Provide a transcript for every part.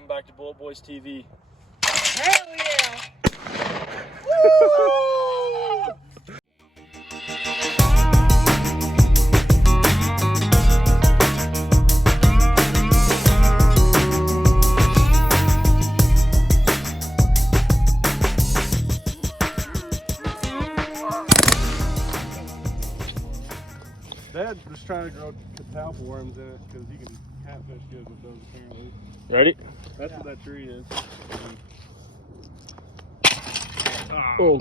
welcome back to Bullitt Boys TV. Hell yeah! Woo! Dad was trying to grow catalpa worms in it because you can catfish good with those apparently. Ready? That's what that tree is. Oh.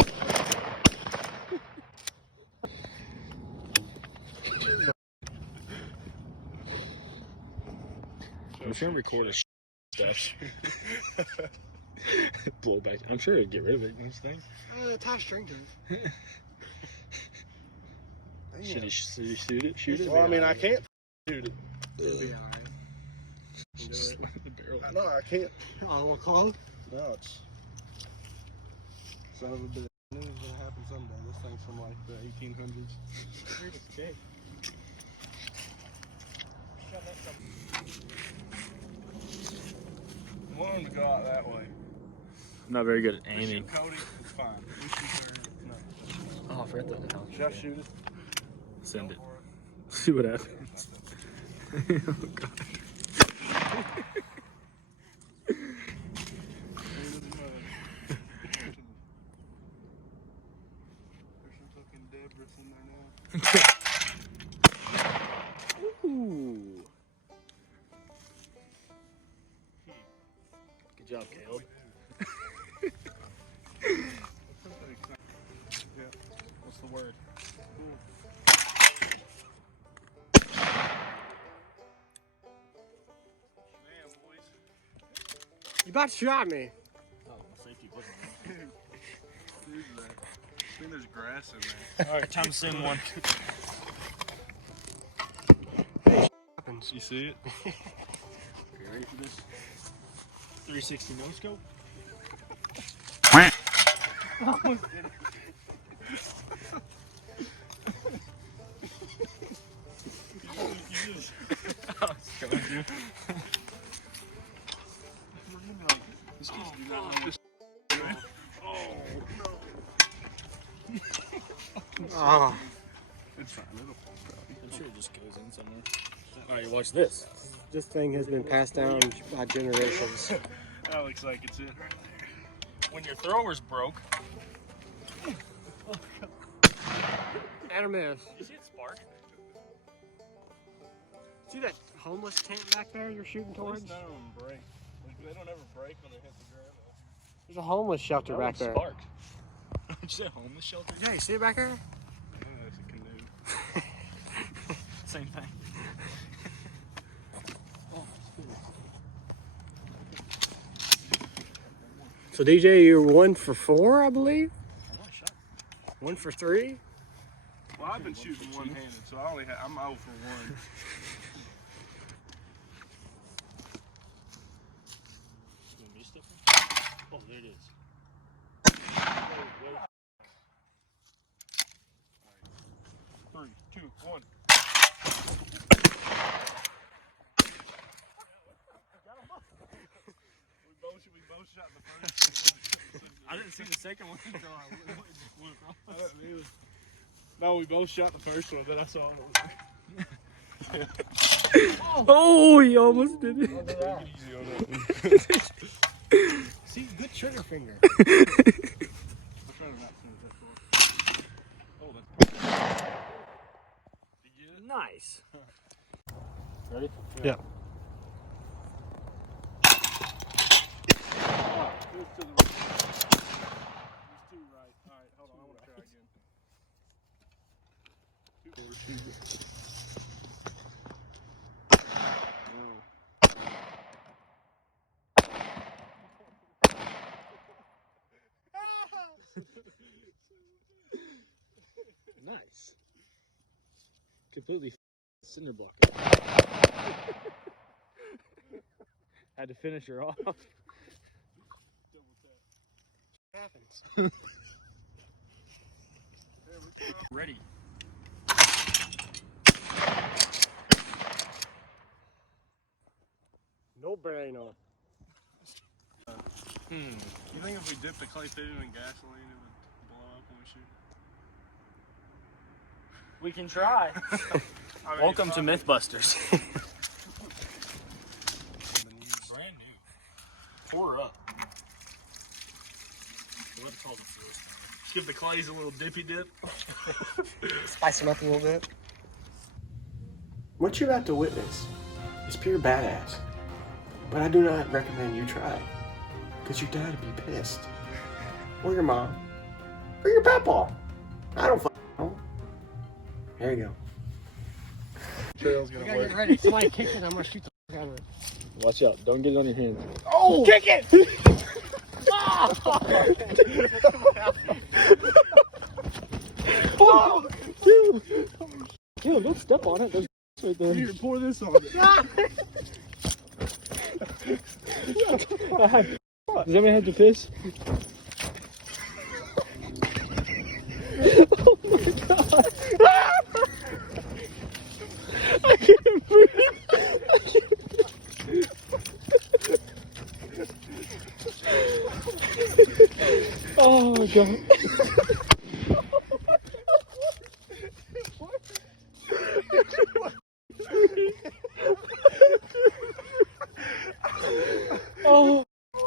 I'm trying to record his stuff. Blow back. I'm sure it'd get rid of it. This thing. Attach string to it. Should he shoot it? Shoot it? Well, I mean, I can't shoot it. It'll be alright. Just slam the barrel. No, I can't. Oh, we'll call? No, it's son of a bitch. I knew it was gonna happen someday. This thing's from like the 1800s. Okay. I want him to go out that way. I'm not very good at aiming. Cody, it's fine. We shoot there. No. Oh, I forgot that. Now. Should I shoot it? Send it. See what happens. Oh, God. Ooh. Good job, Caleb. What's the word? You about to shot me. Oh, safety wasn't I think there's grass in there. Alright, time to send one. You see it? You ready for this? 360 no scope. Almost did it. You just I was going to. This kid's do not know this. Oh. It's fine. It'll fall probably. I'm sure it just goes in somewhere. Alright, watch this. This thing has been passed down by generations. That looks like it's it right there. When your thrower's broke. Adam, man. You see it spark? See that homeless tent back there you're shooting towards? None of them break. They don't ever break when they hit the ground. There's a homeless shelter back there. Sparked. Did you say homeless shelter? Hey, see it back there? Yeah, that's a canoe. Same thing. So DJ, you're 1 for 4, I believe? 1 for 3? Well, I've been shooting one-handed, so I'm 0 for 1. Oh, there it is. 3, 2, 1. We both shot the first one. I didn't see the second one until I went I didn't either. No, we both shot the first one, then I saw it. Oh, he almost did it. Take it easy on that one. See, good trigger finger. I'm trying to not finish that far. Oh, that's perfect. Did you get it? Nice. Ready? Yeah. Oh, it was to the right. It was too right. Alright, hold on, I want to try again. Nice. Completely cinder block. Had to finish her off. Happens. Ready. No brainer. You think if we dipped the clay through in gasoline, it would blow up when we shoot? We can try. I mean, Welcome to Mythbusters. brand new. Pour her up. What it's called first. Give the clays a little dippy dip. Spice them up a little bit. What you're about to witness is pure badass, but I do not recommend you try it, because your dad would be pissed, or your mom, or your papa. I don't fucking know. There you go. Trail's We gonna gotta work. get ready. Somebody kick it. I'm gonna shoot the fuck out of it. Watch out. Don't get it on your hands. Oh! Kick it! Oh, dude. Dude, don't step on it. There's right there. Here, pour this on it. Does anybody have to piss? Oh my god. I can't breathe. Oh my god.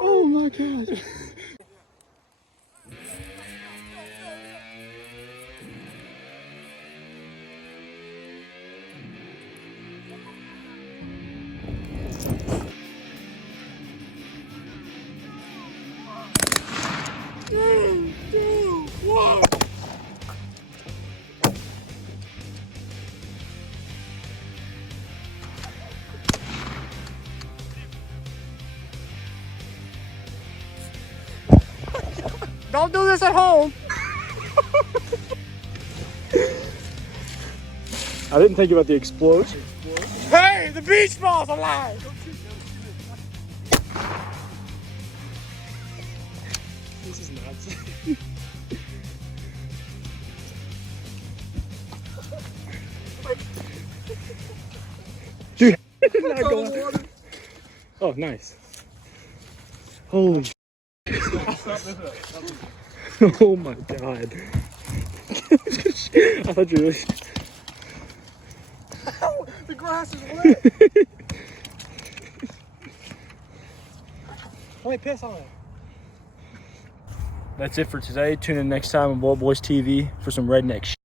Oh my god. Don't do this at home. I didn't think about the explosion. Hey, the beach ball's alive. This is nuts. Dude, not going. Oh, nice. Holy sh. Oh my god. I thought you were. The grass is wet. Let me piss on it. That's it for today. Tune in next time on Bullitt Boys TV for some redneck shit.